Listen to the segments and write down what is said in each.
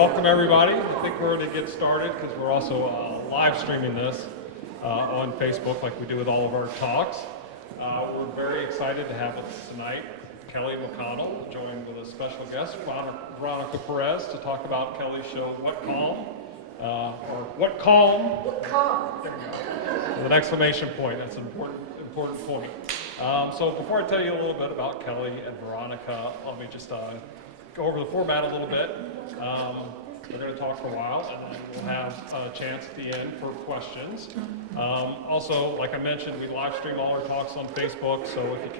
Welcome everybody. I think we're going to get started because we're also live streaming this on Facebook like we do with all of our talks. We're very excited to have with us tonight Kelly McConnell, joined with a special guest, Veronica Perez, to talk about Kelly's show, What Calm? Or What Calm? What calm? There we go. With an exclamation point. That's an important point. So before I tell you a little bit about Kelly and Veronica, let me just go over the format a little bit. We're going to talk for a while, and then we'll have a chance at the end for questions. Also, like I mentioned, we live stream all our talks on Facebook, so if you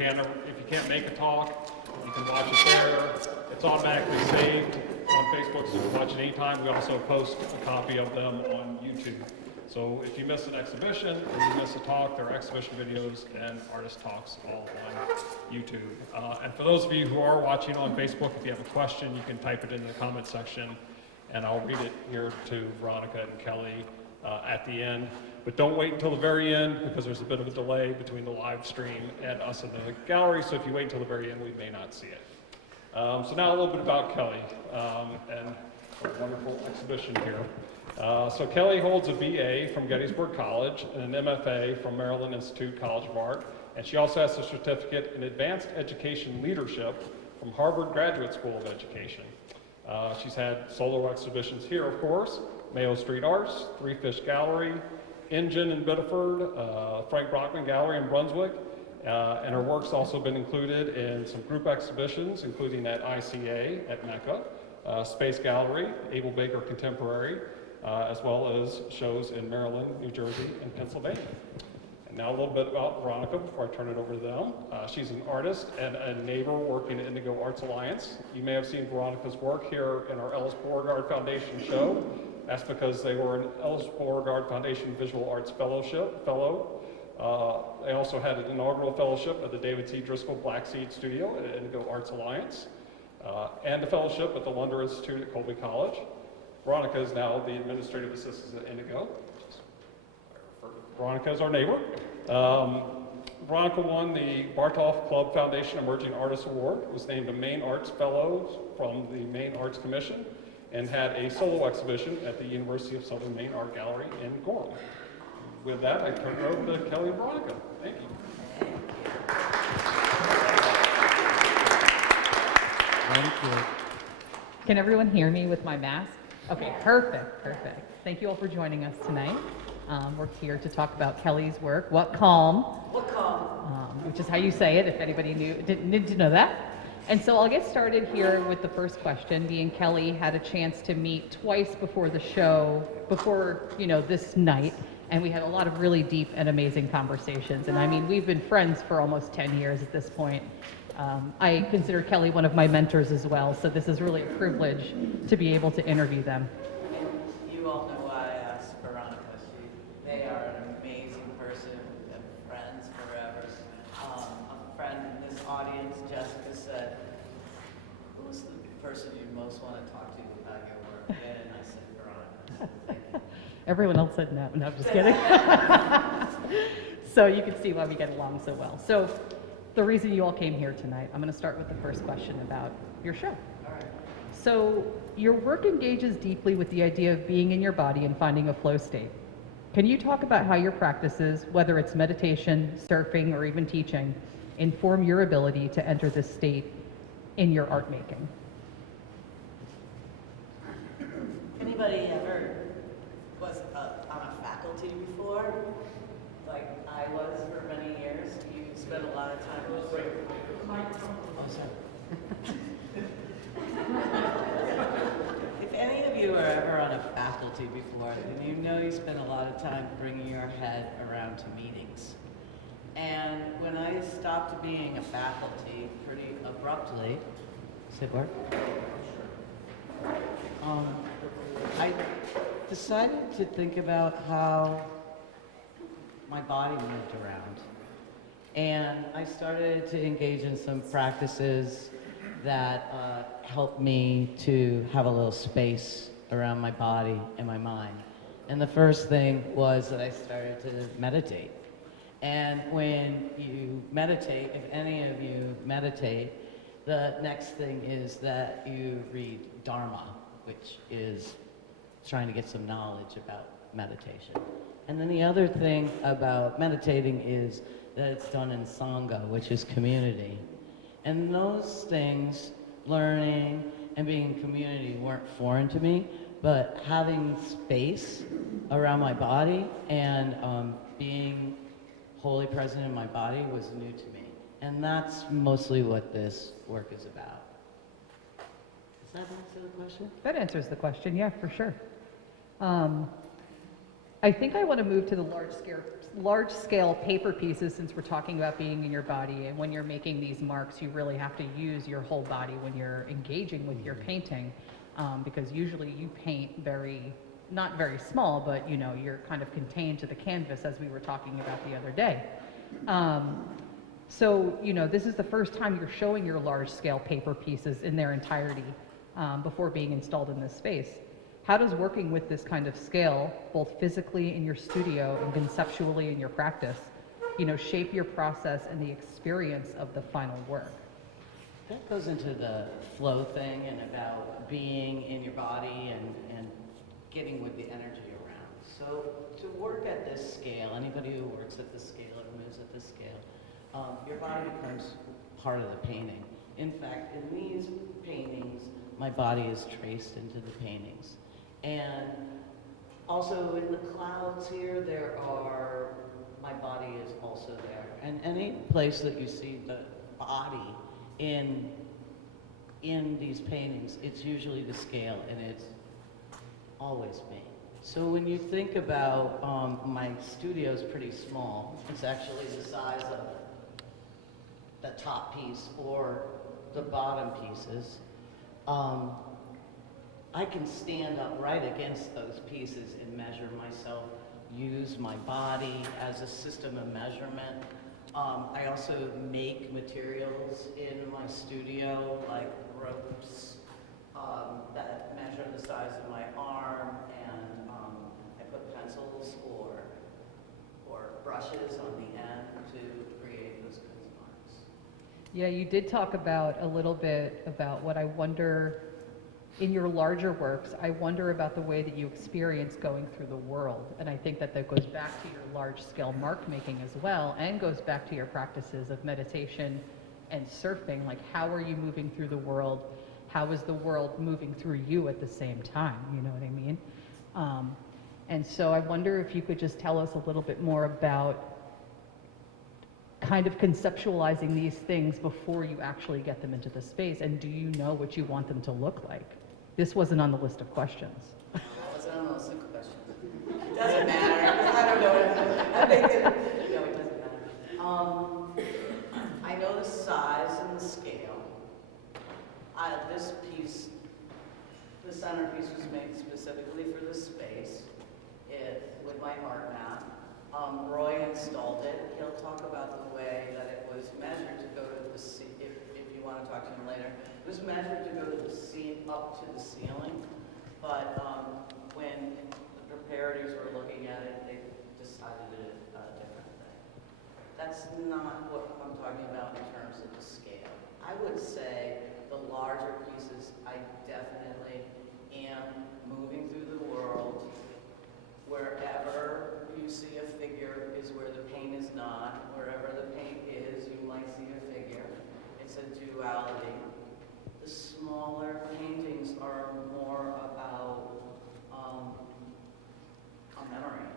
can't make a talk, you can watch it there. It's automatically saved on Facebook, so you can watch it anytime. We also post a copy of them on YouTube. So if you miss an exhibition or you miss a talk, there are exhibition videos and artist talks all on YouTube. And for those of you who are watching on Facebook, if you have a question, you can type it in the comment section, and I'll read it here to Veronica and Kelly at the end. But don't wait until the very end, because there's a bit of a delay between the live stream and us in the gallery, so if you wait until the very end, we may not see it. So now a little bit about Kelly and our wonderful exhibition here. So Kelly holds a BA from Gettysburg College and an MFA from Maryland Institute College of Art, and she also has a certificate in Advanced Education Leadership from Harvard Graduate School of Education. She's had solo exhibitions here, of course, Mayo Street Arts, Three Fish Gallery, Engine in Biddeford, Frank Brockman Gallery in Brunswick, and her work's also been included in some group exhibitions, including at ICA at Mecca, Space Gallery, Abel Baker Contemporary, as well as shows in Maryland, New Jersey, and Pennsylvania. And now a little bit about Veronica before I turn it over to them. She's an artist and a neighbor working at Indigo Arts Alliance. You may have seen Veronica's work here in our Ellis Beauregard Foundation show. That's because they were an Ellis Beauregard Foundation Visual Arts Fellow. They also had an inaugural fellowship at the David T. Driscoll Black Seed Studio at Indigo Arts Alliance, and a fellowship at the Lunder Institute at Colby College. Veronica is now the administrative assistant at Indigo. Veronica is our neighbor. Veronica won the Bartolf Club Foundation Emerging Artist Award, was named a Maine Arts Fellow from the Maine Arts Commission, and had a solo exhibition at the University of Southern Maine Art Gallery in Gorham. With that, I turn it over to Kelly and Veronica. Thank you. Thank you. Can everyone hear me with my mask? Okay, perfect. Thank you all for joining us tonight. We're here to talk about Kelly's work, What Calm? What calm? Which is how you say it, if anybody didn't to know that. And so I'll get started here with the first question. Me and Kelly had a chance to meet twice before the show, before this night, and we had a lot of really deep and amazing conversations. And I mean, we've been friends for almost 10 years at this point. I consider Kelly one of my mentors as well, so this is really a privilege to be able to interview them. You all know why I asked Veronica. They are an amazing person. We've been friends forever. A friend in this audience, Jessica, said, "Who's the person you most want to talk to about your work?" And I said, "Veronica." So thank you. Everyone else said no. No, I'm just kidding. So you can see why we get along so well. So the reason you all came here tonight, I'm going to start with the first question about your show. All right. So your work engages deeply with the idea of being in your body and finding a flow state. Can you talk about how your practices, whether it's meditation, surfing, or even teaching, inform your ability to enter this state in your art making? Anybody ever was on a faculty before? Like I was for many years. You spent a lot of time with Oh, sorry. If any of you are ever on a faculty before, then you know you spend a lot of time bringing your head around to meetings. And when I stopped being a faculty pretty abruptly, does it work? I decided to think about how my body moved around. And I started to engage in some practices that helped me to have a little space around my body and my mind. And the first thing was that I started to meditate. And when you meditate, if any of you meditate, the next thing is that you read Dharma. which is trying to get some knowledge about meditation. And then the other thing about meditating is that it's done in Sangha, which is community. And those things, learning and being in community, weren't foreign to me, but having space around my body and being wholly present in my body was new to me. And that's mostly what this work is about. Does that answer the question? That answers the question, yeah, for sure. I think I want to move to the large scale paper pieces, since we're talking about being in your body, and when you're making these marks, you really have to use your whole body when you're engaging with your painting, because usually you paint not very small, but you know, you're kind of contained to the canvas, as we were talking about the other day. So, you know, this is the first time you're showing your large scale paper pieces in their entirety before being installed in this space. How does working with this kind of scale, both physically in your studio and conceptually in your practice, you know, shape your process and the experience of the final work? That goes into the flow thing and about being in your body and getting with the energy around. So to work at this scale, anybody who works at this scale or moves at this scale, your body becomes part of the painting. In fact, in these paintings, my body is traced into the paintings. And also in the clouds here, my body is also there. And any place that you see the body in these paintings, it's usually the scale, and it's always me. So when you think about, my studio is pretty small. It's actually the size of the top piece or the bottom pieces. I can stand up right against those pieces and measure myself, use my body as a system of measurement. I also make materials in my studio, like ropes that measure the size of my arm, and I put pencils or brushes on the end to create those kinds of marks. Yeah, you did talk about a little bit about what I wonder in your larger works. I wonder about the way that you experience going through the world. And I think that goes back to your large scale mark making as well, and goes back to your practices of meditation and surfing. Like, how are you moving through the world? How is the world moving through you at the same time? You know what I mean? And so I wonder if you could just tell us a little bit more about kind of conceptualizing these things before you actually get them into the space. And do you know what you want them to look like? This wasn't on the list of questions. That wasn't on the list of questions. It doesn't matter. I don't know. I think it doesn't matter. I know the size and the scale. This piece, the centerpiece, was made specifically for this space with my heart map. Roy installed it. He'll talk about the way that it was measured to go to the if you want to talk to him later. It was measured to go to up to the ceiling, but when the preparators were looking at it, they decided a different thing. That's not what I'm talking about in terms of the scale. I would say the larger pieces, I definitely am moving through the world. Wherever you see a figure is where the paint is not. Wherever the paint is, you might see a figure. It's a duality. The smaller paintings are more about a memory,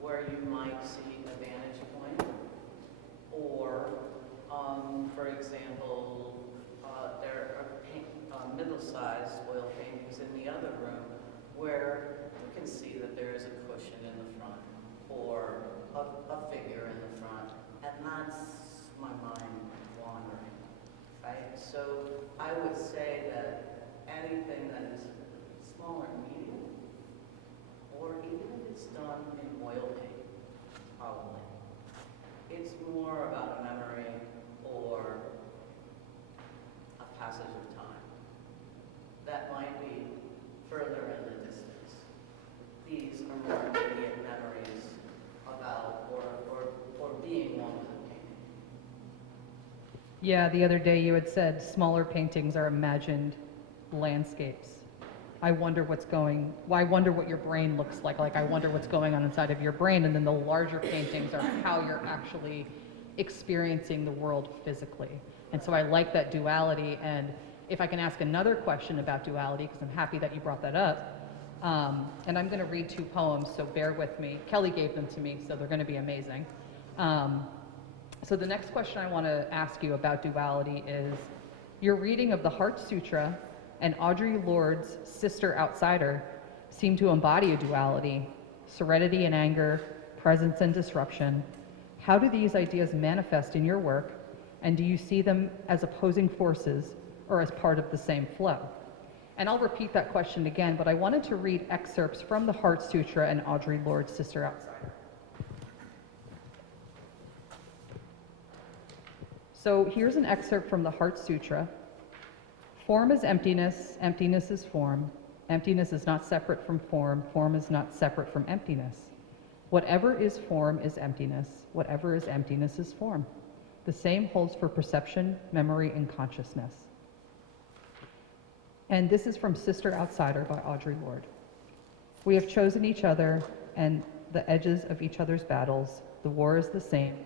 where you might see a vantage point, or, for example, there are middle-sized oil paintings in the other room where you can see that there is a cushion in the front, or a figure in the front, and that's my mind wandering, right? So I would say that anything that is small or medium, or even if it's done in oil paint, probably, it's more about a memory or a passage of time that might be further in the distance. These are more immediate memories about or being one with the painting. Yeah, the other day you had said smaller paintings are imagined landscapes. I wonder I wonder what your brain looks like I wonder what's going on inside of your brain, and then the larger paintings are how you're actually experiencing the world physically. And so I like that duality, and if I can ask another question about duality, because I'm happy that you brought that up, and I'm going to read 2 poems, so bear with me. Kelly gave them to me, so they're going to be amazing. So the next question I want to ask you about duality is, your reading of the Heart Sutra and Audre Lorde's Sister Outsider seem to embody a duality: serenity and anger, presence and disruption. How do these ideas manifest in your work, and do you see them as opposing forces or as part of the same flow? And I'll repeat that question again, but I wanted to read excerpts from the Heart Sutra and Audre Lorde's Sister Outsider. So here's an excerpt from the Heart Sutra. Form is emptiness, emptiness is form. Emptiness is not separate from form, form is not separate from emptiness. Whatever is form is emptiness, whatever is emptiness is form. The same holds for perception, memory, and consciousness. And this is from Sister Outsider by Audre Lorde. We have chosen each other and the edges of each other's battles. The war is the same.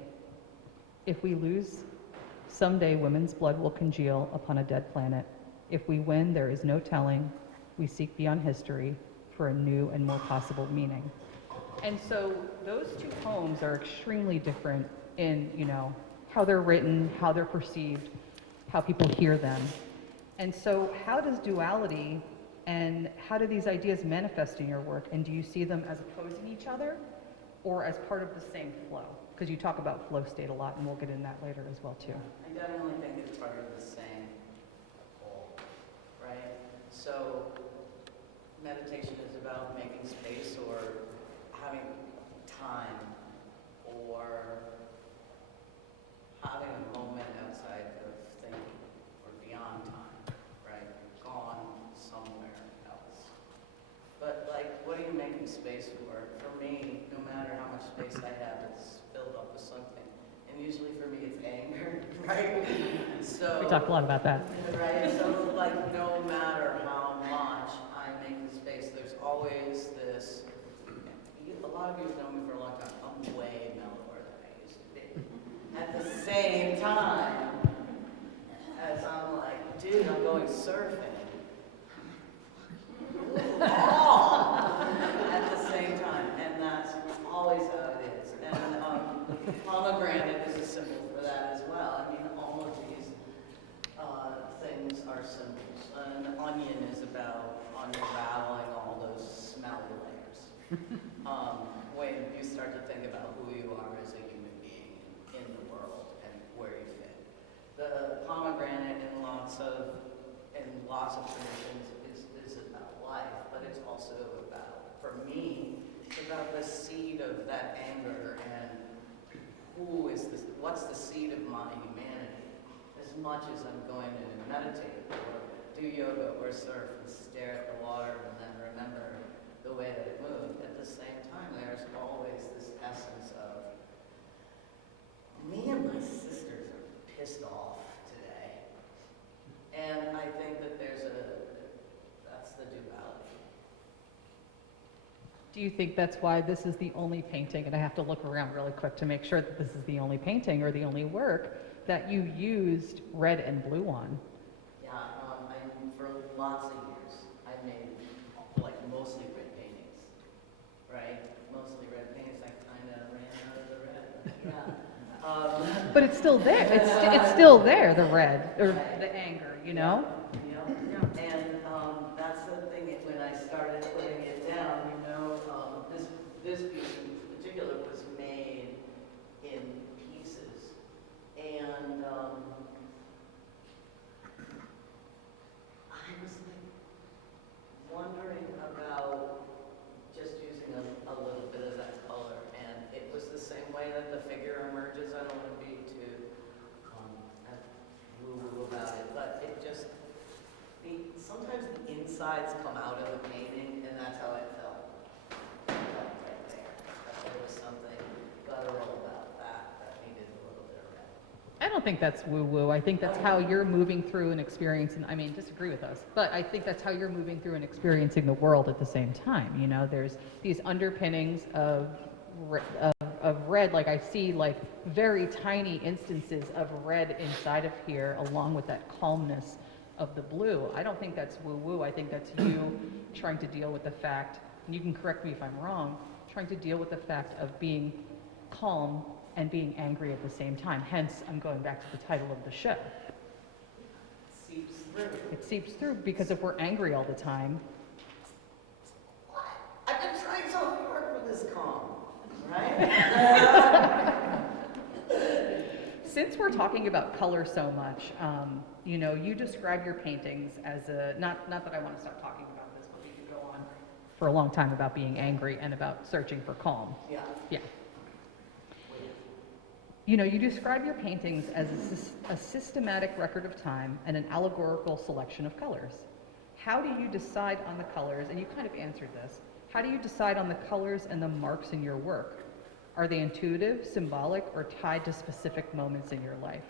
If we lose, someday women's blood will congeal upon a dead planet. If we win, there is no telling. We seek beyond history for a new and more possible meaning. And so those 2 poems are extremely different in, how they're written, how they're perceived, how people hear them. And so how does duality and how do these ideas manifest in your work? And do you see them as opposing each other or as part of the same flow? Because you talk about flow state a lot, and we'll get into that later as well, too. I definitely think it's part of the same whole, right? So meditation is about making space or having time or having a moment outside of thinking or beyond time, right? Gone somewhere else. But like, what are you making space for? For me, no matter how much space I have, it's filled up with something. And usually for me, it's anger, right? So We talked a lot about that. right? So like, no matter how much I make the space, there's always this. A lot of you have known me for a long time. I'm way mellower than I used to be. At the same time, as I'm like, dude, I'm going surfing. At the same time, and that's always how it is. And pomegranate is a symbol for that as well. I mean, all of these things are symbols. An onion is about unraveling all those smelly layers. When you start to think about who you are as a human being in the world and where you fit. The pomegranate in lots of traditions is about life, but it's also about, for me, it's about the seed of that anger and what's the seed of my humanity. As much as I'm going to meditate or do yoga or surf and stare at the water and then remember the way that it moved, at the same time there's always this essence of, me and my sisters are pissed off today. And I think that that's the duality. Do you think that's why this is the only painting, and I have to look around really quick to make sure that this is the only painting or the only work that you used red and blue on? Yeah, for lots of years, I made like mostly red paintings, right? Mostly red paintings. I kind of ran out of the red. Yeah. But it's still there. It's still there, the red, or the anger, Yeah. And that's the thing, when I started putting it down, this piece in particular was made in pieces. And I was like wondering about just using a little bit of that color. And it was the same way that the figure emerges. I don't want to be too woo-woo about it, but it just don't think that's woo-woo. I think that's how you're moving through and experiencing, I mean, disagree with us, but I think that's how you're moving through and experiencing the world at the same time. You know, there's these underpinnings of red, like I see like very tiny instances of red inside of here, along with that calmness of the blue. I don't think that's woo-woo. I think that's you trying to deal with the fact, and you can correct me if I'm wrong, trying to deal with the fact of being calm and being angry at the same time. Hence, I'm going back to the title of the show. Seeps through. It seeps through because if we're angry all the time, I've been trying so hard for this calm, right? since we're talking about color so much, you know, you describe your paintings as a, not that I want to start talking about this, but we could go on for a long time about being angry and about searching for calm. Yeah. Yeah. You know, you describe your paintings as a systematic record of time and an allegorical selection of colors. How do you decide on the colors, and you kind of answered this, how do you decide on the colors and the marks in your work? Are they intuitive, symbolic, or tied to specific moments in your life?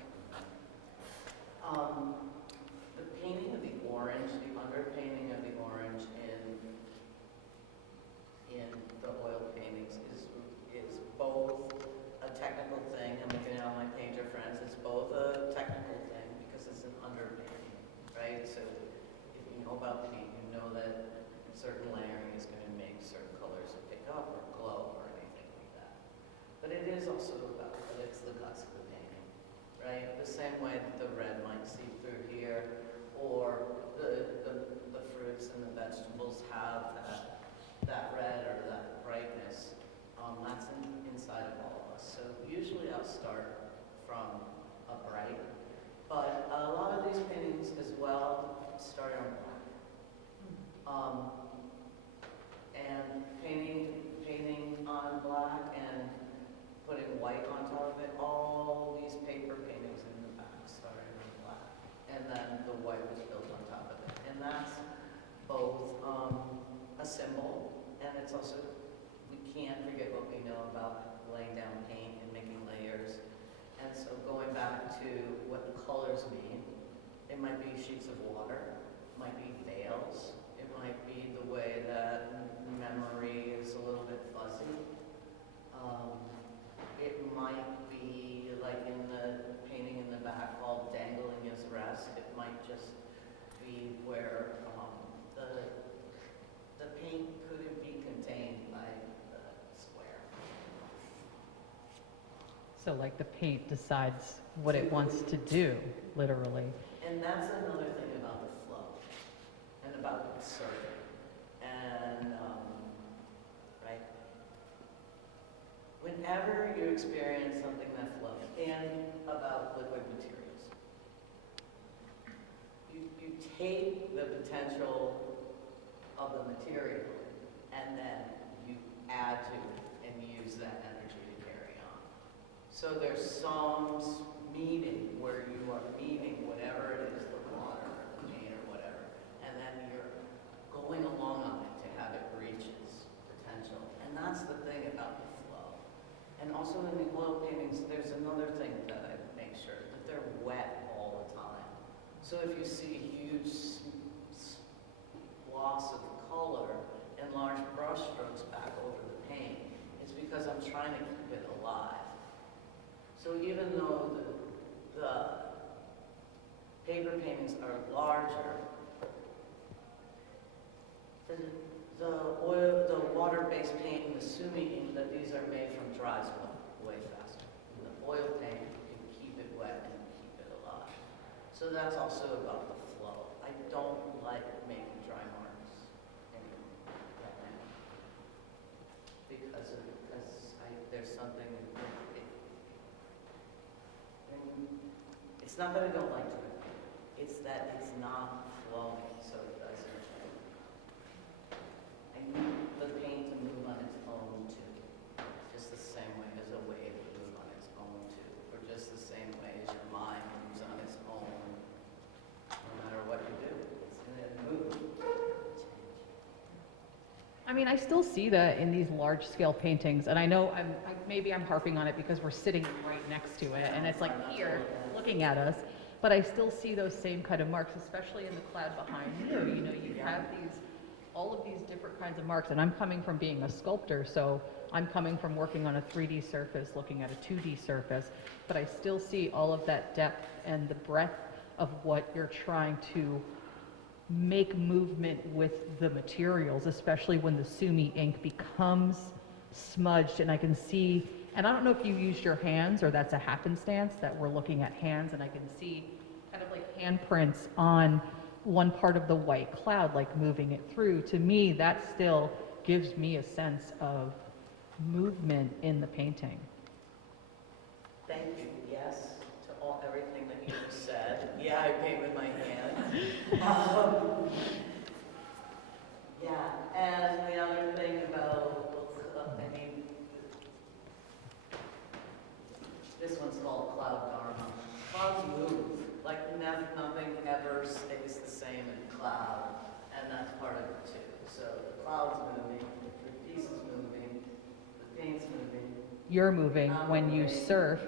The painting of the orange, the underpainting of the orange in the oil paintings is both a technical thing. I'm looking at all my painter friends. It's both a technical thing because it's an underpainting, right? So if you know about paint, you know that certain layering is going to make certain colors pick up or glow or anything like that. But it is also about, it's the guts of the painting, right? The same way that the red might seep through here, or the fruits and the vegetables have that red or that brightness. That's inside of all of us. So usually I'll start from a bright, but a lot of these paintings as well start on black. And painting on black and putting white on top of it, all these paper paintings in the back started on black. And then the white was built on top of it. And that's both a symbol, and it's also, we can't forget what we know about laying down paint and making layers. And so going back to what colors mean, it might be sheets of water, it might be veils, it might be the way that memory is a little bit fuzzy. It might be like in the painting in the back called Dangling is Rest. It might just be where the paint couldn't be contained by the square. So like the paint decides what it wants to do, literally. And that's another thing about the flow and about surfing. And, right? Whenever you experience something that flows, and about liquid materials, you take the potential of the material and then you add to it and use that energy to carry on. So there's some meeting where you are meeting whatever it is, the water or the paint or whatever, and then you're going along on it to have it reach its potential. And that's the thing about the flow. And also in the oil paintings, there's another thing that I make sure, that they're wet all the time. So if you see huge swaths of color and large brush strokes back over the paint, it's because I'm trying to keep it alive. So even though the paper paintings are larger, the water-based paint, and assuming that these are made from dries way faster. In the oil paint, you can keep it wet and keep it alive. So that's also about the flow. I don't like making dry marks anymore right now because there's something. It's not that I don't like to it. It's that it's not flowing, so it doesn't. I need the paint to move on its own too, just the same way as a wave would move on its own too, or just the same way as your mind moves on its own. No matter what you do, it's going to move. I mean, I still see that in these large scale paintings, and I know maybe I'm harping on it because we're sitting right next to it, and it's like here, looking at us, but I still see those same kind of marks, especially in the cloud behind you. You know, you have all of these different kinds of marks, and I'm coming from being a sculptor, so I'm coming from working on a 3D surface, looking at a 2D surface, but I still see all of that depth and the breadth of what you're trying to make movement with the materials, especially when the sumi ink becomes smudged, and I can see, and I don't know if you used your hands or that's a happenstance that we're looking at hands, and I can see kind of like handprints on one part of the white cloud, like moving it through. To me, that still gives me a sense of movement in the painting. Thank you. Yes to everything that you just said. Yeah, I paint with my hands. Yeah, and the other thing about, I mean, this one's called Cloud Dharma. Clouds move, like nothing ever stays the same in cloud, and that's part of it too. So the cloud's moving, the piece is moving, the paint's moving. You're moving when you surf,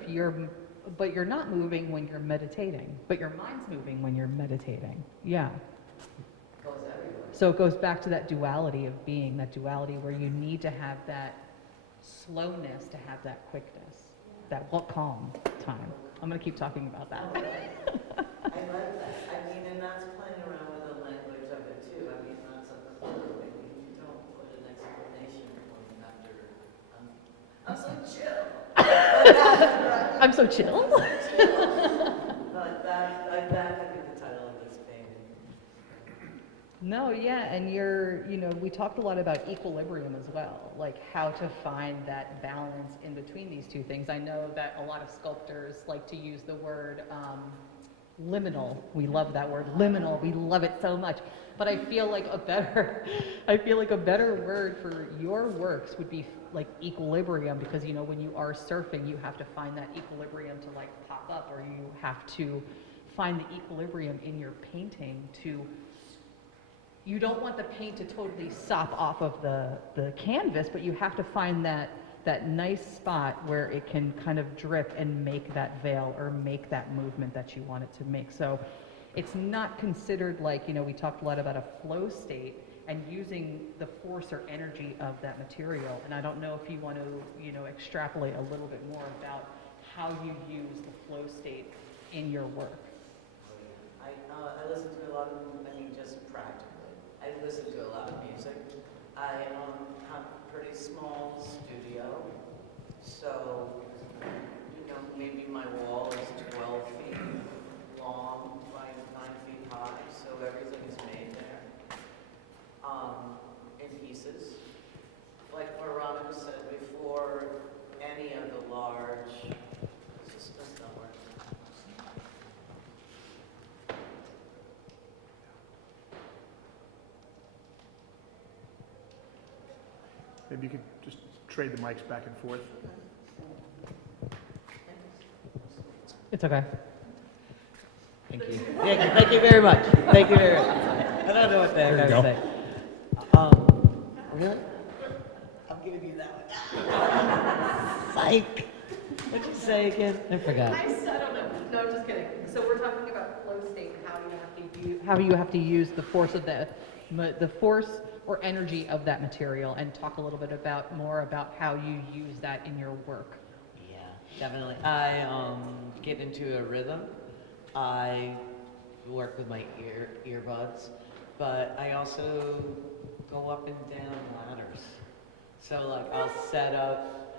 but you're not moving when you're meditating, but your mind's moving when you're meditating. Yeah. It goes everywhere. So it goes back to that duality of being, that duality where you need to have that slowness to have that quickness, that calm time. I'm going to keep talking about that. I like that. I mean, and that's playing around with the language of it too. I mean, that's a clever way. You don't put an explanation point after, I'm so chill. I'm so chill. But that could be the title of this painting. No, yeah, and we talked a lot about equilibrium as well, like how to find that balance in between these two things. I know that a lot of sculptors like to use the word liminal. We love that word, liminal. We love it so much. But I feel like a better word for your works would be like equilibrium, because when you are surfing, you have to find that equilibrium to like pop up, or you have to find the equilibrium in your painting you don't want the paint to totally sop off of the canvas, but you have to find that nice spot where it can kind of drip and make that veil or make that movement that you want it to make. So it's not considered like, we talked a lot about a flow state and using the force or energy of that material. And I don't know if you want to, extrapolate a little bit more about how you use the flow state in your work. I listen to a lot of, just practically. I listen to a lot of music. I have a pretty small studio, so, maybe my wall is 12 feet long by 9 feet high, so everything is made there in pieces. Like Veronica said before, any of the large, that's not working. Maybe you could just trade the mics back and forth. It's okay. Thank you. Thank you very much. Thank you very much. I don't know what the heck I was saying. Really? I'm giving you that one. Psych. What'd you say again? I forgot. I don't know. No, I'm just kidding. So we're talking about flow state and how you have to use the force of the force or energy of that material, and talk a little bit more about how you use that in your work. Yeah, definitely. I get into a rhythm. I work with my earbuds, but I also go up and down ladders. So like I'll set up,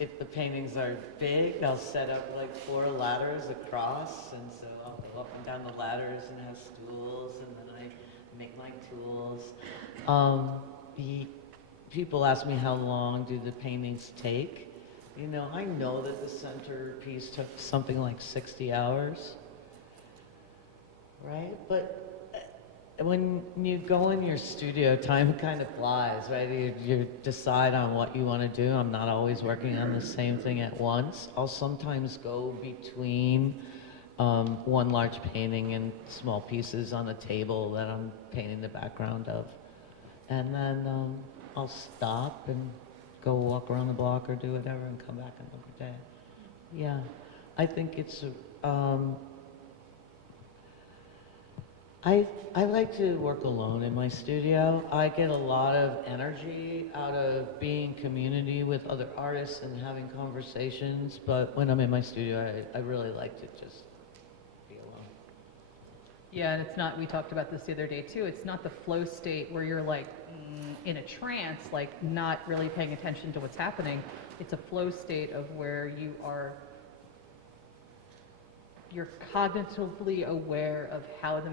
if the paintings are big, I'll set up like 4 ladders across, and so I'll go up and down the ladders and have stools, and then I make my tools. People ask me how long do the paintings take. I know that the centerpiece took something like 60 hours, right? But when you go in your studio, time kind of flies, right? You decide on what you want to do. I'm not always working on the same thing at once. I'll sometimes go between one large painting and small pieces on a table that I'm painting the background of. and then I'll stop and go walk around the block or do whatever and come back another day. Yeah, I think it's, I like to work alone in my studio. I get a lot of energy out of being community with other artists and having conversations, but when I'm in my studio, I really like to just be alone. Yeah, and it's not, we talked about this the other day too, it's not the flow state where you're like in a trance, like not really paying attention to what's happening. It's a flow state of where you're cognitively aware of how the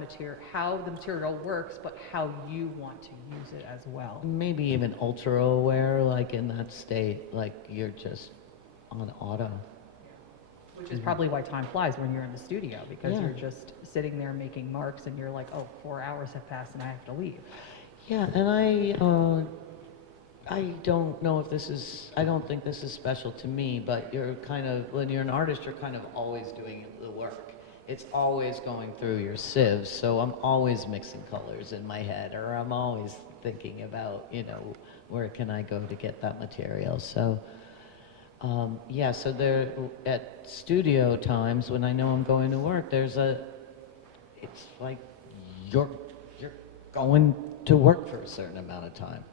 material works, but how you want to use it as well. Maybe even ultra aware, like in that state, like you're just on auto. Which is probably why time flies when you're in the studio, because Yeah. you're just sitting there making marks and you're like, oh, 4 hours have passed and I have to leave. Yeah, and I don't know if this is, I don't think this is special to me, but you're kind of, when you're an artist, you're kind of always doing the work. It's always going through your sieves, so I'm always mixing colors in my head, or I'm always thinking about, you know, where can I go to get that material. So, yeah, so there, at studio times, when I know I'm going to work, it's like you're going to work for a certain amount of time.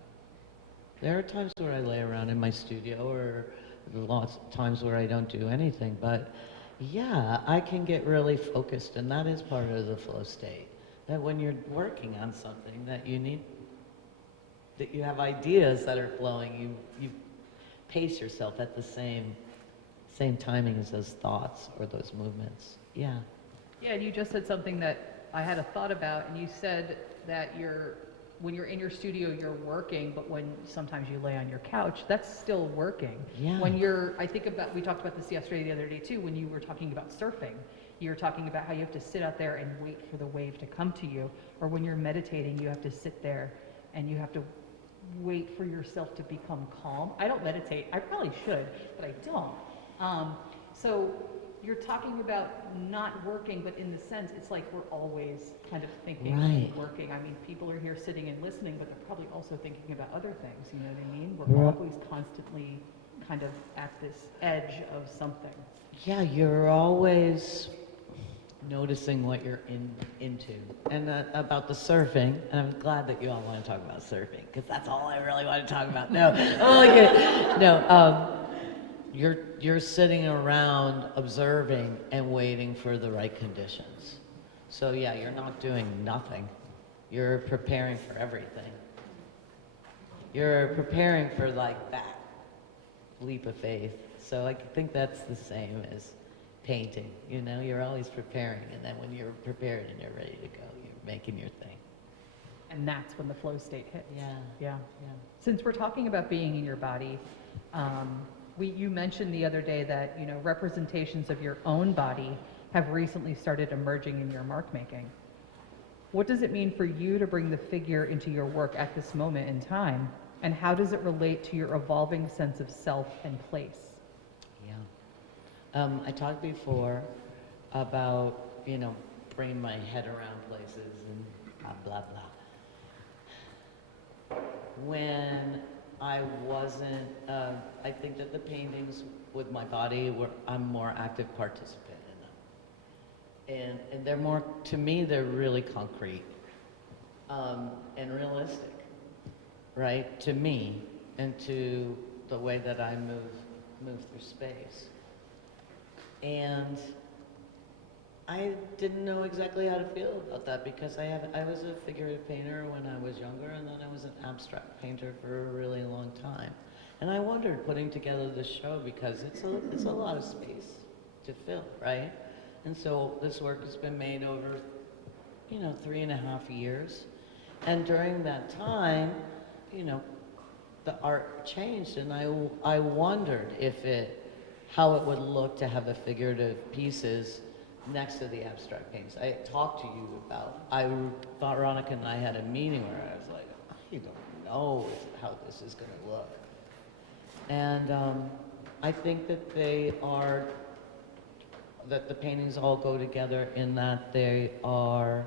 There are times where I lay around in my studio, or lots of times where I don't do anything, but yeah, I can get really focused, and that is part of the flow state. That when you're working on something that you have ideas that are flowing, you pace yourself at the same timing as those thoughts or those movements. Yeah. Yeah, and you just said something that I had a thought about, and you said that when you're in your studio, you're working, but when sometimes you lay on your couch, that's still working. Yeah. When we talked about this yesterday, the other day too, when you were talking about surfing, you were talking about how you have to sit out there and wait for the wave to come to you, or when you're meditating, you have to sit there and you have to wait for yourself to become calm. I don't meditate. I probably should, but I don't. So you're talking about not working, but in the sense, it's like we're always kind of thinking Right. and working. I mean, people are here sitting and listening, but they're probably also thinking about other things, you know what I mean? We're Right. always constantly kind of at this edge of something. Yeah, you're always noticing what you're into. And about the surfing, and I'm glad that you all want to talk about surfing, because that's all I really want to talk about. No, oh my God. No, you're sitting around observing and waiting for the right conditions. So yeah, you're not doing nothing. You're preparing for everything. You're preparing for like that leap of faith. So I think that's the same as painting. You know, you're always preparing, and then when you're prepared and you're ready to go, you're making your thing. And that's when the flow state hits. Yeah. Yeah. Yeah. Since we're talking about being in your body, you mentioned the other day that, you know, representations of your own body have recently started emerging in your mark making. What does it mean for you to bring the figure into your work at this moment in time? And how does it relate to your evolving sense of self and place? Yeah. I talked before about, you know, bringing my head around places and blah, blah, blah. When I wasn't, I think that the paintings with my body I'm more active participant in them. And they're more, to me, they're really concrete and realistic, right? To me, and to the way that I move through space. And I didn't know exactly how to feel about that, because I was a figurative painter when I was younger, and then I was an abstract painter for a really long time. And I wondered, putting together this show, because it's a lot of space to fill, right? And so this work has been made over, you know, 3.5 years. And during that time, you know, the art changed, and I wondered how it would look to have the figurative pieces next to the abstract paintings. I talked to you about, Veronica and I had a meeting where I was like, I don't know how this is going to look. And I think that that the paintings all go together in that they are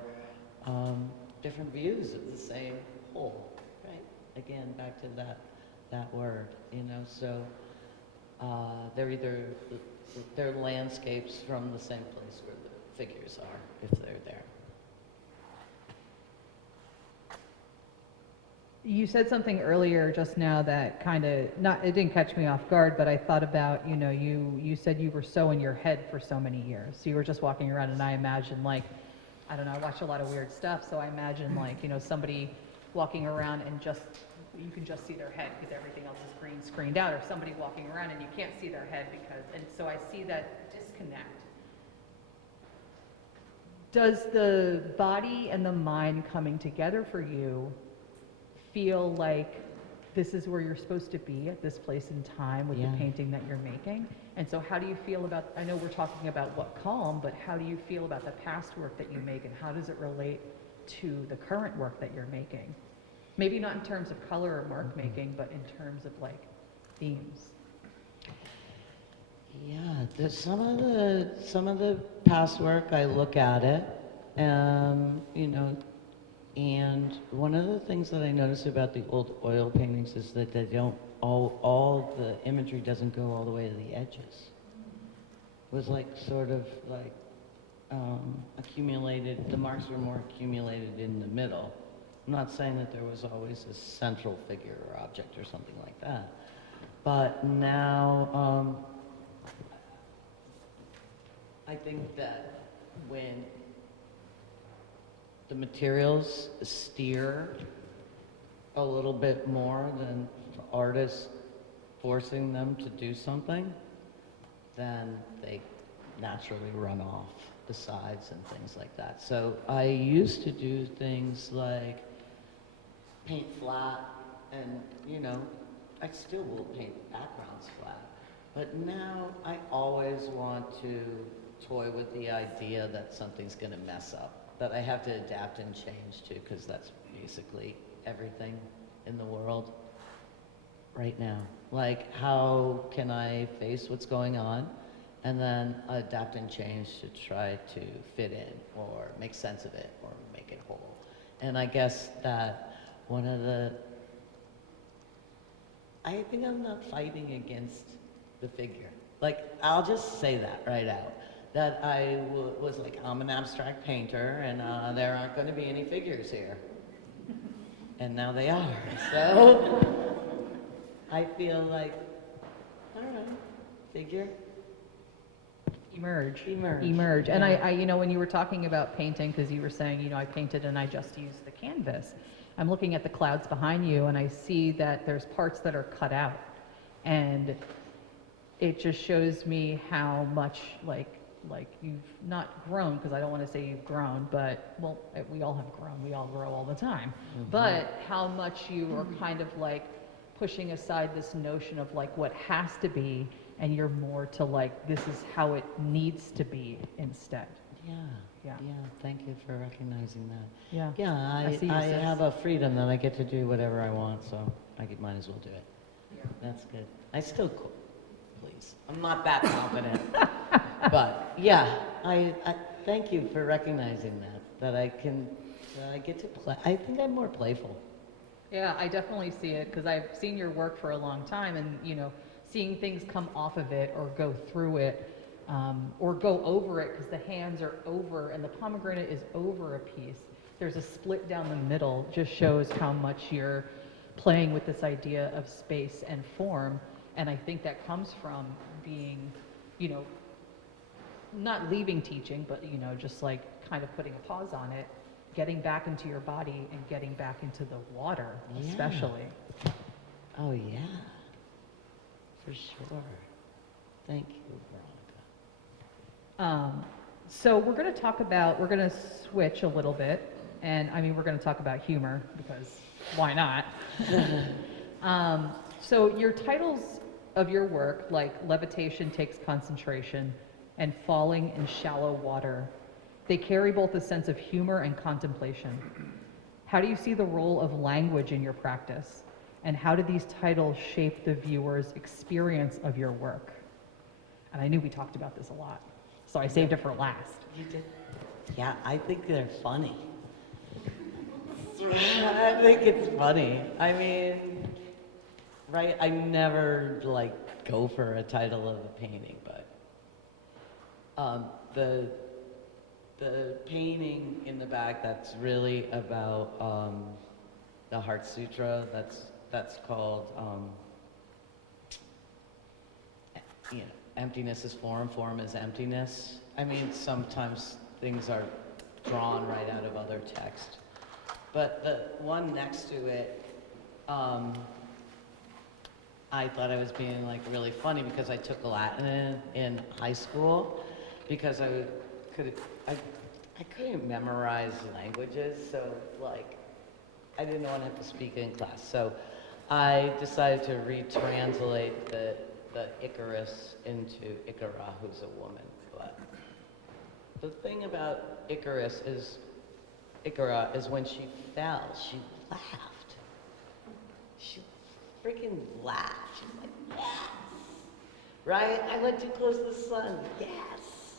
different views of the same whole, right? again, back to that word, you know, so they're landscapes from the same place where the figures are, if they're there. You said something earlier just now that kind of, not, it didn't catch me off guard, but I thought about, you know, you said you were so in your head for so many years. So you were just walking around, and I imagine, like, I don't know, I watch a lot of weird stuff, so I imagine, like, you know, somebody walking around and just, you can just see their head because everything else is screened out, or somebody walking around and you can't see their head because, and so I see that disconnect. Does the body and the mind coming together for you feel like this is where you're supposed to be at this place in time with the painting that you're making? And so how do you feel about, I know we're talking about what calm, but how do you feel about the past work that you make, and how does it relate to the current work that you're making? Maybe not in terms of color or mark making, but in terms of like themes. Yeah, some of the past work, I look at it, you know, and one of the things that I notice about the old oil paintings is that they don't, all the imagery doesn't go all the way to the edges. It was like sort of like accumulated, the marks were more accumulated in the middle. I'm not saying that there was always a central figure or object or something like that, but now I think that when the materials steer a little bit more than artists forcing them to do something, then they naturally run off the sides and things like that. So I used to do things like paint flat, and you know, I still will paint backgrounds flat, but now I always want to toy with the idea that something's going to mess up, that I have to adapt and change to, because that's basically everything in the world right now. Like, how can I face what's going on and then adapt and change to try to fit in or make sense of it or make it whole? And I guess that one of the, I think I'm not fighting against the figure. Like, I'll just say that right out. That I was like, I'm an abstract painter, and there aren't going to be any figures here. And now they are. So I feel like, I don't know, figure. Emerge. Yeah. And I, you know, when you were talking about painting, because you were saying, you know, I painted and I just used the canvas. I'm looking at the clouds behind you, and I see that there's parts that are cut out. And it just shows me how much, like you've not grown, because I don't want to say you've grown, but, well, we all have grown. We all grow all the time. Mm-hmm. But how much you are kind of like pushing aside this notion of like what has to be, and you're more to like, this is how it needs to be instead. Yeah. Thank you for recognizing that. Yeah. Yeah, I have a freedom that I get to do whatever I want, so I might as well do it. Yeah. That's good. I still could, please. I'm not that confident. But yeah, I thank you for recognizing that I get to play. I think I'm more playful. Yeah, I definitely see it, because I've seen your work for a long time, and you know, seeing things come off of it or go through it, or go over it, because the hands are over and the pomegranate is over a piece. There's a split down the middle, just shows how much you're playing with this idea of space and form. And I think that comes from being, you know, not leaving teaching, but, you know, just like kind of putting a pause on it, getting back into your body and getting back into the water, especially. Oh yeah, for sure. Thank you, Veronica. So we're going to switch a little bit, and I mean, we're going to talk about humor, because why not? So your titles of your work, like Levitation Takes Concentration and Falling in Shallow Water, they carry both a sense of humor and contemplation. How do you see the role of language in your practice? And how do these titles shape the viewer's experience of your work? And I knew we talked about this a lot, so I saved it for last. You did? Yeah, I think they're funny. It's I think it's funny. I mean, right? I never like go for a title of a painting, but the painting in the back that's really about the Heart Sutra. That's called you know, emptiness is form, form is emptiness. I mean, sometimes things are drawn right out of other text. But the one next to it, I thought I was being like really funny because I took Latin in high school because I couldn't memorize languages, so like I didn't want to have to speak in class. So I decided to retranslate the Icarus into Icara, who's a woman. But the thing about Icara is when she fell, she laughed. She freaking laughed. She's like, yes! Right? I went too close to the sun. Yes!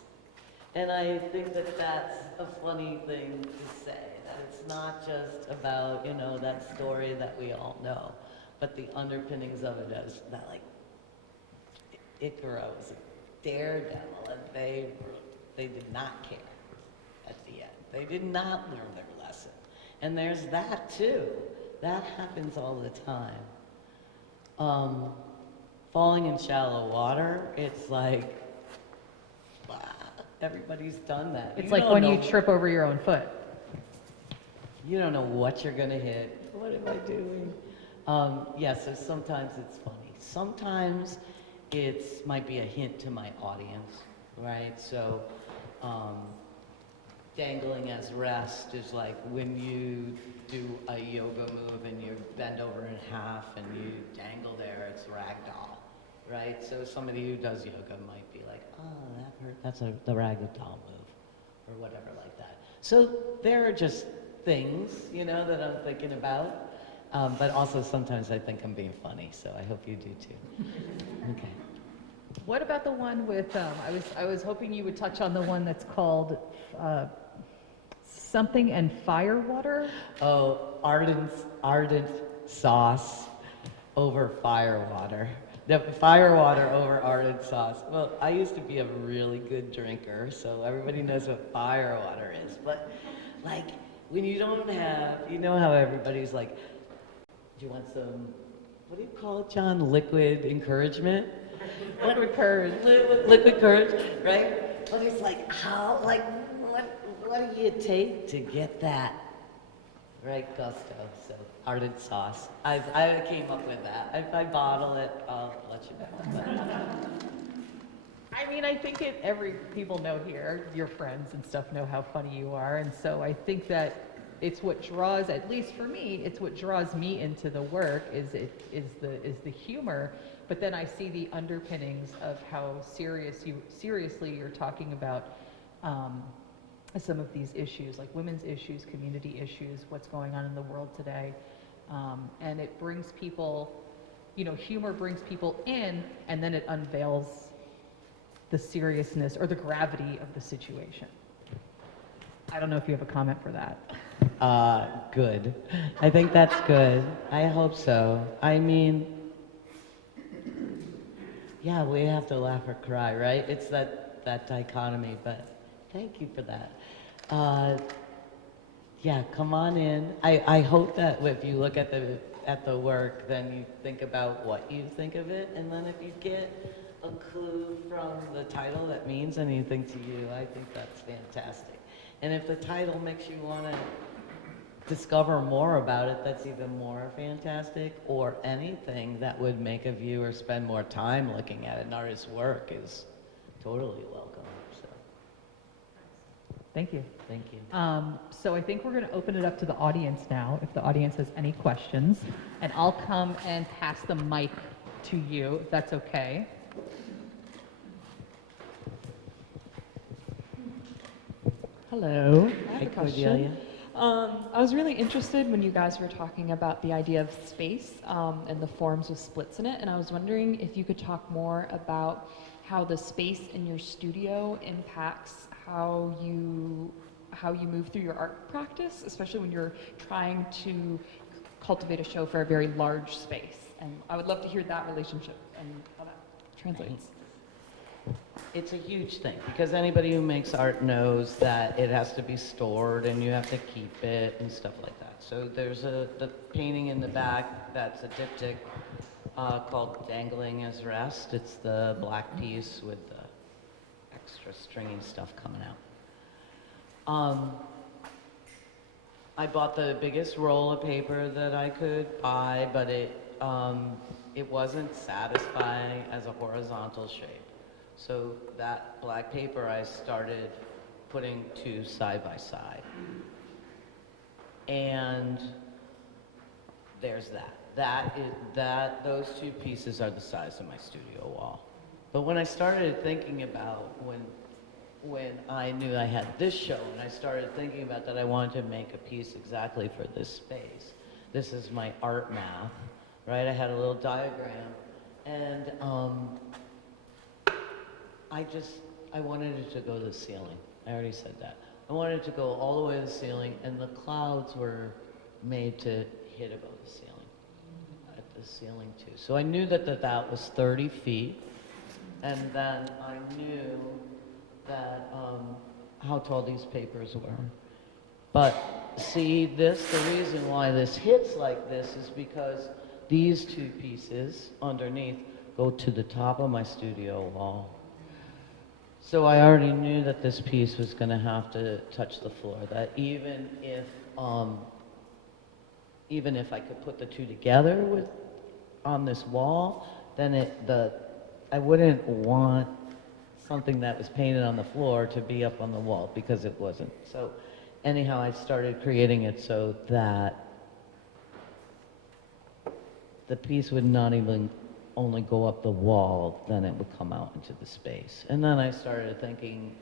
And I think that that's a funny thing to say. That it's not just about, you know, that story that we all know, but the underpinnings of it is that, like, Icara was a daredevil, and they did not care at the end. They did not learn their lesson. And there's that too. That happens all the time. Falling in shallow water, it's like, wow, everybody's done that. It's You like don't when know- you trip over your own foot. You don't know what you're gonna hit. What am I doing? Yeah, so sometimes it's funny. Sometimes it might be a hint to my audience, right? So, dangling as rest is like when you do a yoga move and you bend over in half and you dangle there, it's ragdoll, right? So somebody who does yoga might be like, oh, that hurt. That's the ragdoll move, or whatever like that. So there are just things, you know, that I'm thinking about. But also sometimes I think I'm being funny, so I hope you do too. Okay. What about the one with, I was hoping you would touch on the one that's called something and fire water? Oh, ardent sauce over fire water. The fire water over ardent sauce. Well, I used to be a really good drinker, so everybody knows what fire water is. But like, when you don't have, you know how everybody's like, do you want some, what do you call it, John? Liquid encouragement? Liquid courage. Liquid courage, right? But it's like, how, like, what do you take to get that, right, gusto? So, ardent sauce. I came up with that. If I bottle it, I'll let you know. I mean, I think people know here, your friends and stuff know how funny you are, and so I think that it's what draws, at least for me, it's what draws me into the work is the humor, but then I see the underpinnings of how seriously you're talking about some of these issues, like women's issues, community issues, what's going on in the world today, and it brings people, you know, humor brings people in, and then it unveils the seriousness or the gravity of the situation. I don't know if you have a comment for that. Good. I think that's good. I hope so. I mean, yeah, we have to laugh or cry, right? It's that dichotomy, but thank you for that. Yeah, come on in. I hope that if you look at the work, then you think about what you think of it, and then if you get a clue from the title that means anything to you, I think that's fantastic. And if the title makes you want to discover more about it, that's even more fantastic, or anything that would make a viewer spend more time looking at an artist's work is totally welcome. So, Thank you. thank you. So I think we're going to open it up to the audience now, if the audience has any questions, and I'll come and pass the mic to you, if that's okay. Hello. I have Hi, a question. Cordelia. I was really interested when you guys were talking about the idea of space and the forms with splits in it, and I was wondering if you could talk more about how the space in your studio impacts how you how you move through your art practice, especially when you're trying to cultivate a show for a very large space. And I would love to hear that relationship and how that translates. It's a huge thing because anybody who makes art knows that it has to be stored and you have to keep it and stuff like that. So there's the painting in the back that's a diptych called Dangling as Rest. It's the black piece with the extra stringy stuff coming out. I bought the biggest roll of paper that I could buy, but it wasn't satisfying as a horizontal shape. So that black paper I started putting two side by side. And there's that. Those two pieces are the size of my studio wall. But when I started thinking about when I knew I had this show and I started thinking about that I wanted to make a piece exactly for this space. This is my art math, right? I had a little diagram and I wanted it to go to the ceiling. I already said that. I wanted it to go all the way to the ceiling, and the clouds were made to hit above the ceiling, at the ceiling too. So I knew that was 30 feet, and then I knew that how tall these papers were. But see, the reason why this hits like this is because these two pieces underneath go to the top of my studio wall. So I already knew that this piece was going to have to touch the floor, that even if I could put the two together on this wall, then I wouldn't want something that was painted on the floor to be up on the wall because it wasn't. So anyhow, I started creating it so that the piece would not even only go up the wall, then it would come out into the space. And then I started thinking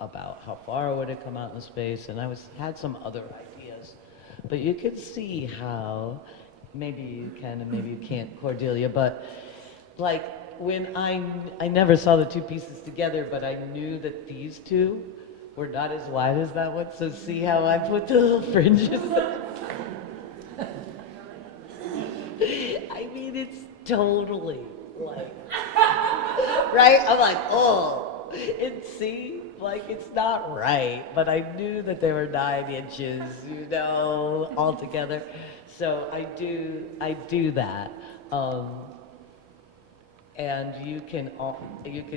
about how far would it come out in the space, and I had some other ideas. But you could see how, maybe you can and maybe you can't, Cordelia, but like when I never saw the two pieces together, but I knew that these two were not as wide as that one, so see how I put the little fringes? I mean, it's totally like, right? I'm like, oh, and see, like it's not right, but I knew that they were 9 inches, all together. So I do that. And you can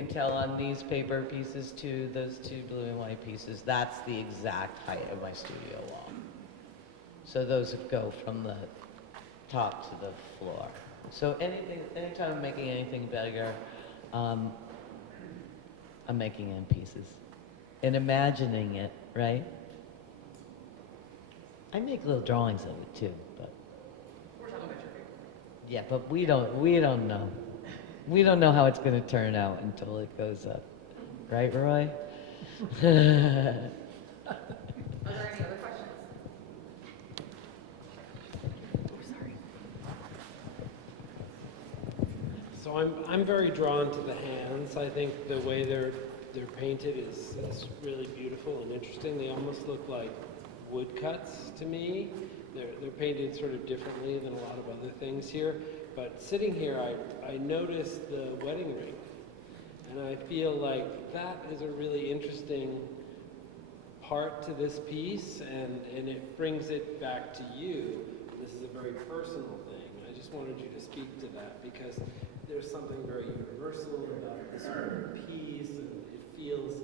tell on these paper pieces too, those two blue and white pieces, that's the exact height of my studio wall. So those go from the top to the floor. So anytime I'm making anything bigger, I'm making in pieces and imagining it, right? I make little drawings of it too, but yeah, but we don't know. We don't know how it's going to turn out until it goes up, right, Roy? Are there any other questions? So I'm very drawn to the hands. I think the way they're painted is really beautiful and interesting. They almost look like woodcuts to me. They're painted sort of differently than a lot of other things here. But sitting here, I noticed the wedding ring, and I feel like that is a really interesting part to this piece, and it brings it back to you. This is a very personal thing. I just wanted you to speak to that because there's something very universal about this sort of piece, and it feels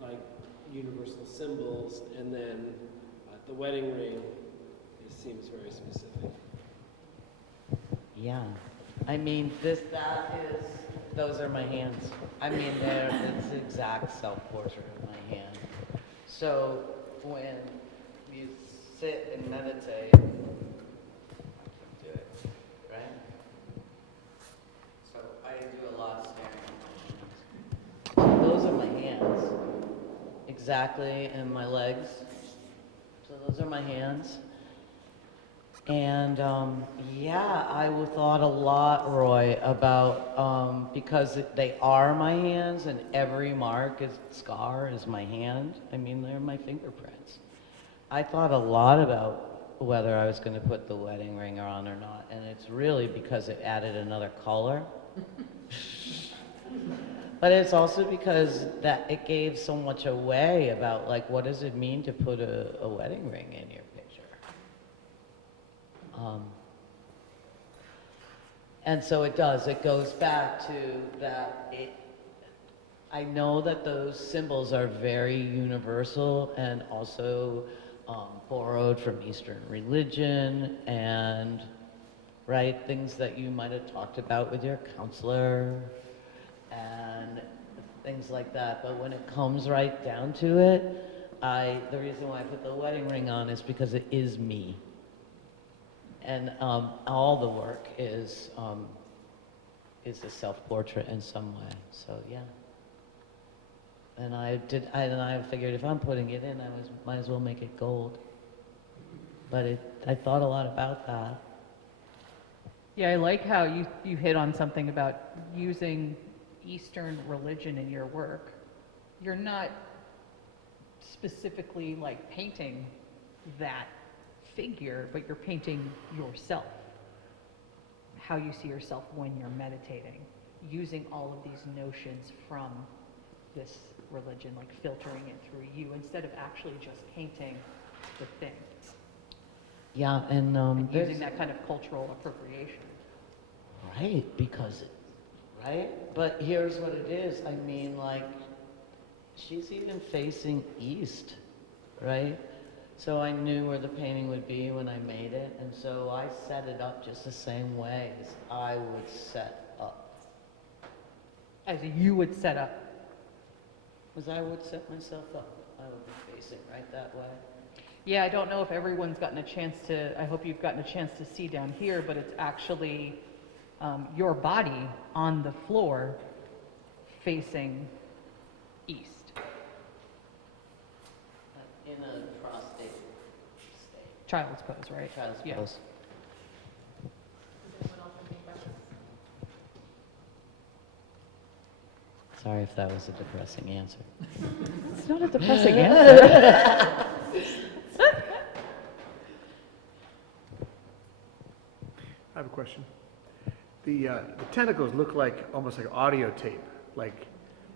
like universal symbols, and then the wedding ring, it seems very specific. Yeah, I mean, those are my hands. I mean, it's the exact self-portrait of my hand. So when you sit and meditate, do it, right? So I do a lot of staring at my hands. So those are my hands, exactly, and my legs. So those are my hands. And yeah, thought a lot, Roy, about because they are my hands, and every scar is my hand. I mean, they're my fingerprints. I thought a lot about whether I was going to put the wedding ring on or not, and it's really because it added another color. But it's also because that it gave so much away about, like, what does it mean to put a wedding ring in your picture? And so it goes back to that. I know that those symbols are very universal and also borrowed from Eastern religion and, right, things that you might have talked about with your counselor and things like that. But when it comes right down to it, the reason why I put the wedding ring on is because it is me. And all the work is a self-portrait in some way. So yeah. And I figured if I'm putting it in, might as well make it gold. But I thought a lot about that. Yeah, I like how you hit on something about using Eastern religion in your work. You're not specifically like painting that figure, but you're painting yourself, how you see yourself when you're meditating, using all of these notions from this religion, like filtering it through you instead of actually just painting the thing. Yeah, and Using that kind of cultural appropriation. right, right? But here's what it is. I mean, like, she's even facing east, right? So I knew where the painting would be when I made it, and so I set it up just the same way as I would set up. As you would set up. As I would set myself up, I would be facing right that way. Yeah, I don't know if everyone's gotten a chance to, I hope you've gotten a chance to see down here, but it's actually your body on the floor facing east. In a prostate state. Child's pose, right? Child's Yeah. pose. Sorry if that was a depressing answer. It's not a depressing answer. I have a question. The tentacles look like almost like audio tape, like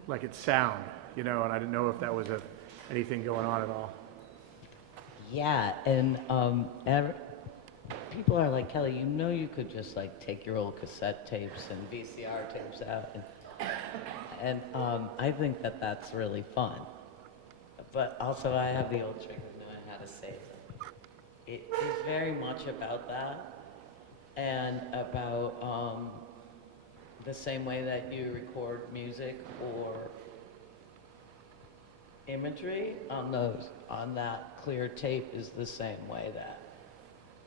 it's sound, you know, and I didn't know if that was anything going on at all. Yeah, and people are like, Kelly, you know you could just like take your old cassette tapes and VCR tapes out, and I think that that's really fun. But also I have the old trick of knowing how to save them. It is very much about that, and about the same way that you record music or imagery on that clear tape is the same way that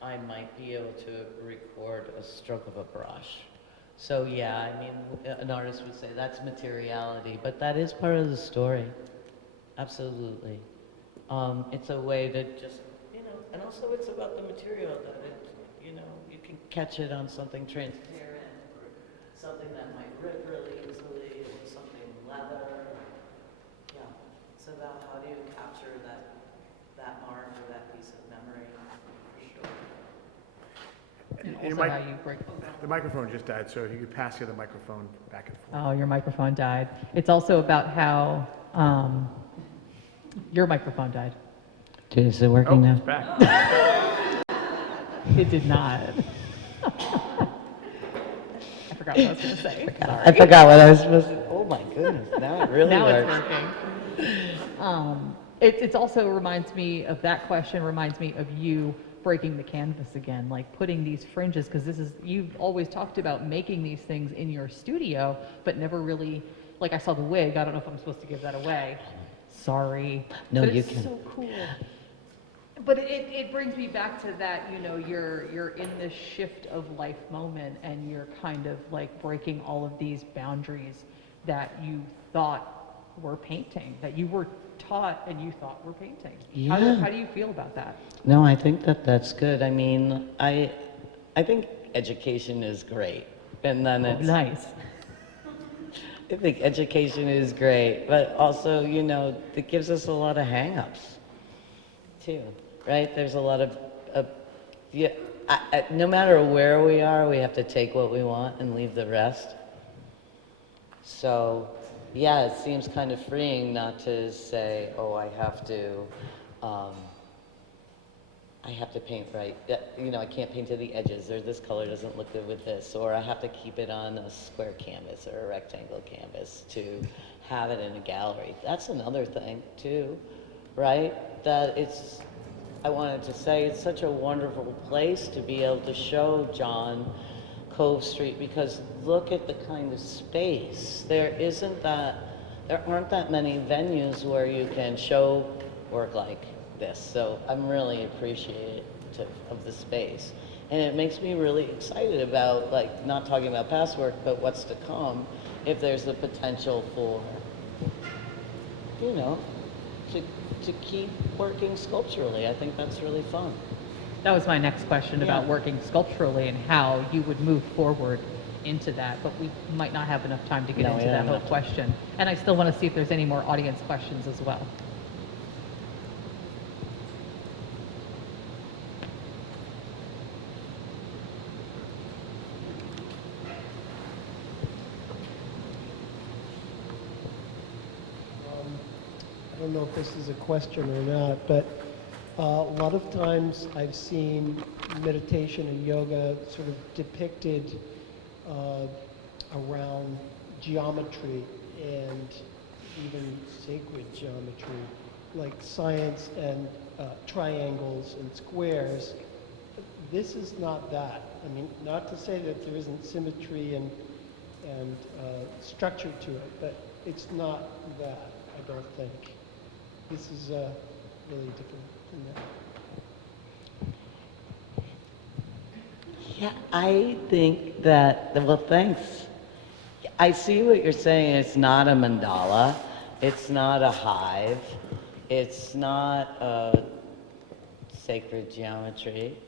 I might be able to record a stroke of a brush. So yeah, I mean, an artist would say that's materiality, but that is part of the story. Absolutely. It's a way to just, you know, and also it's about the material that you know, you can catch it on something transparent or something that might rip really easily or something leather. Yeah, it's about how do you capture that mark or that piece of memory, for sure. And And also how you break. the microphone just died, so if you could pass the other microphone back and forth. Oh, your microphone died. It's also about how your microphone died. Dude, is it working Oh, now? it's back. It did not. I forgot what I was going to say. Sorry. I forgot what I was supposed to. Oh my goodness! Now it really Now works. it's working. It's also reminds me of that question. Reminds me of you breaking the canvas again, like putting these fringes, because you've always talked about making these things in your studio, but never really. Like I saw the wig. I don't know if I'm supposed to give that away. Sorry. No, but you it's can. so cool. But it brings me back to that, you know, you're in this shift of life moment, and you're kind of like breaking all of these boundaries that you thought were painting, that you were taught and you thought were painting. Yeah. How do you feel about that? No, I think that that's good. I mean, I think education is great. And then it's, Nice. I think education is great, but also, you know, it gives us a lot of hang-ups too, right? There's a lot of, yeah, no matter where we are, we have to take what we want and leave the rest. So, yeah, it seems kind of freeing not to say, oh, I have to paint right. You know, I can't paint to the edges, or this color doesn't look good with this, or I have to keep it on a square canvas or a rectangle canvas to have it in a gallery. That's another thing too, right? That it's, I wanted to say, it's such a wonderful place to be able to show John Cove Street, because look at the kind of space. There aren't that many venues where you can show work like this. So I'm really appreciative of the space. And it makes me really excited about, like, not talking about past work, but what's to come, if there's the potential for, you know, to keep working sculpturally. I think that's really fun. That was my next question about Yeah. working sculpturally and how you would move forward into that, but we might not have enough time to get No, we into don't that have whole enough question. And I still want to see if there's any more audience questions as well. I don't know if this is a question or not, but a lot of times I've seen meditation and yoga sort of depicted around geometry and even sacred geometry, like science and triangles and squares. This is not that. I mean, not to say that there isn't symmetry and structure to it, but it's not that, I don't think. This is really different from that. Yeah, I think that, well, thanks. I see what you're saying. It's not a mandala. It's not a hive. It's not a sacred geometry.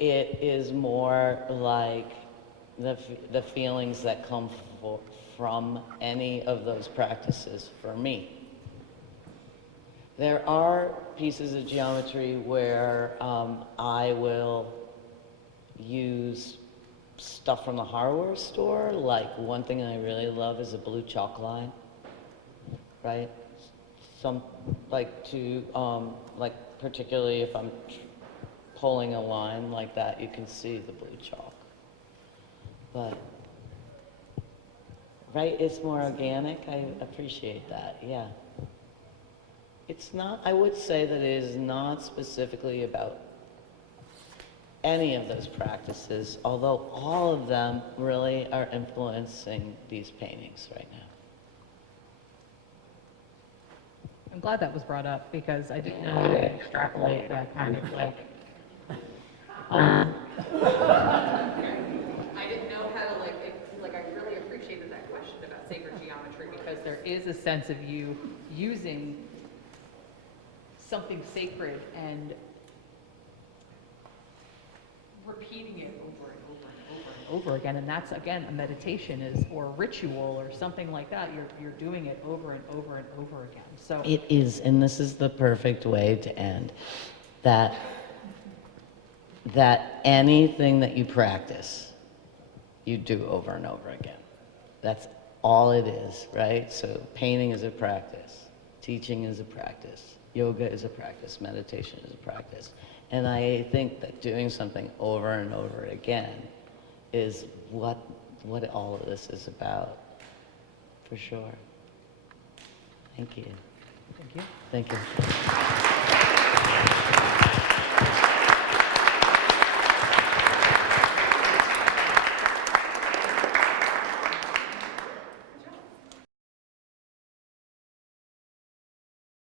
It is more like the feelings that come from any of those practices for me. There are pieces of geometry where I will use stuff from the hardware store. Like, one thing I really love is a blue chalk line, right? Like particularly if I'm pulling a line like that, you can see the blue chalk. But, right, it's more organic. I appreciate that, yeah. It's not, I would say that it is not specifically about any of those practices, although all of them really are influencing these paintings right now. I'm glad that was brought up because I didn't know how to extrapolate that kind of like. I didn't know how to I really appreciated that question about sacred geometry because there is a sense of you using something sacred and repeating it over and over and over and over again, and that's again a meditation or a ritual or something like that. You're doing it over and over and over again. So It is, and this is the perfect way to end, that anything that you practice, you do over and over again. That's all it is, right? So painting is a practice, teaching is a practice, yoga is a practice, meditation is a practice. And I think that doing something over and over again is what all of this is about, for sure. Thank you. thank you. Thank you.